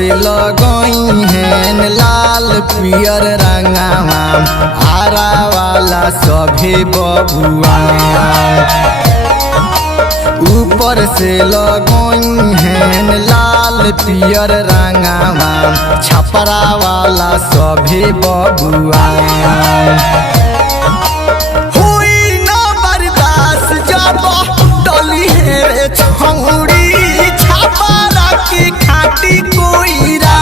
से लगई हैं लाल पियर रंगावा आरा वाला सभे बबुआ। ऊपर से लगई हैं लाल पियर रंगावा छपरा वाला सभे बबुआ। हुई न बर्दाश्त जब डली है छौड़ी छपरा की खाटी कोईरा।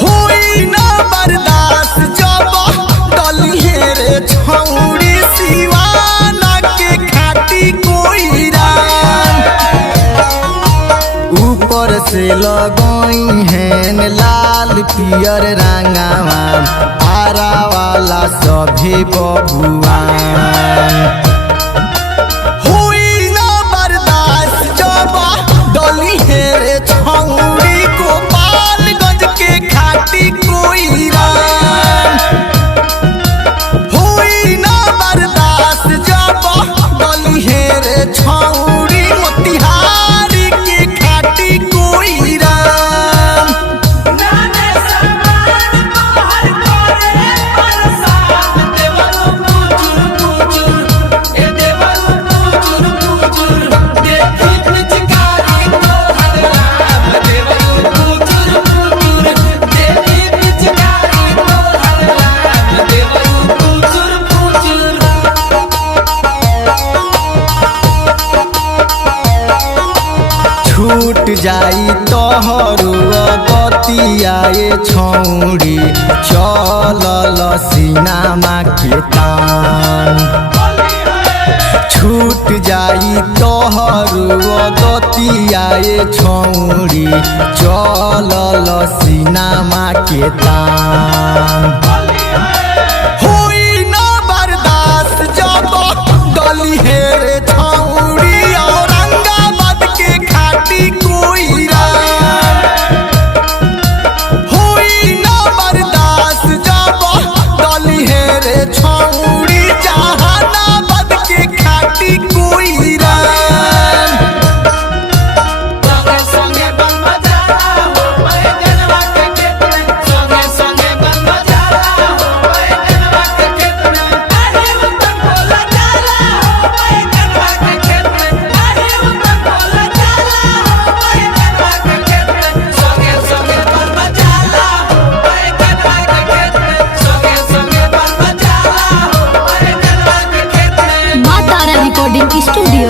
हुई न बर्दाश्त जब डली है छौड़ी सिवाना के खाटी कोईरा। ऊपर से लगई हैं लाल पियर रंगावा आरा वाला सभे बबुआ। हुई न बर्दाश्त जब डली है छौड़ी गोपालगंज के खाटी कोईरा। हुई न बर्दाश्त जब डली है छौड़ी मोतिहारी के खाटी कोईरा। छूट जाई तोहरो बतियाए छौड़ी चलल सीनामा के तान। छूट जाई तोहरो बतियाए छौड़ी चलल सीनामा के तान। हुई न बर्दाश्त जब डली है छौड़ी औरंगाबाद के खाटी कोईरा। हुई न बर्दाश्त जब डली है छौड़ी जहानाबाद के खाटी कोईरा। स्टूडियो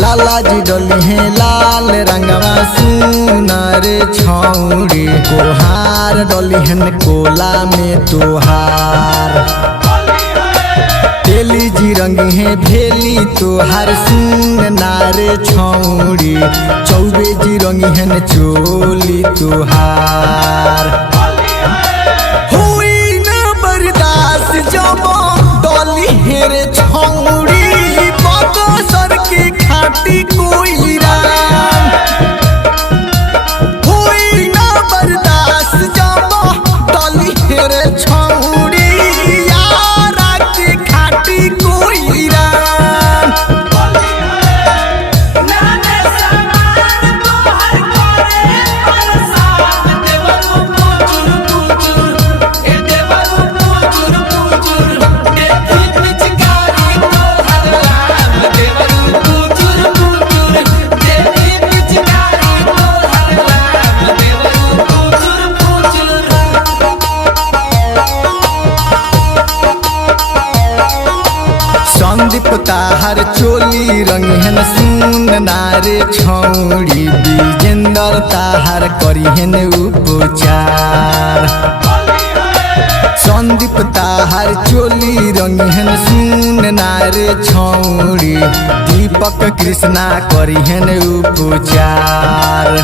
लाला जी डली है लाल रंगवा सुनर छौड़ी कोहार डली हन कोला में तोहार। तेली जी रंग है भेली तोहार सुन नारे छौड़ी चौबे जी रंग हन चोली तोहार। हुई न बर्दाश्त जब डली है छौड़ी बगसर की खाटी कोईरा। हुई न बर्दाश्त जब डली है छौड़ी यारा की खाटी कोईरा। संदीप ताहर चोली रंगहन सुन नारे छौड़ी विजेंद्र ताहर करिहन उपचार। संदीप ताहर चोली रंगहन सुन नारे छौड़ी दीपक कृष्णा करिहन उपचार।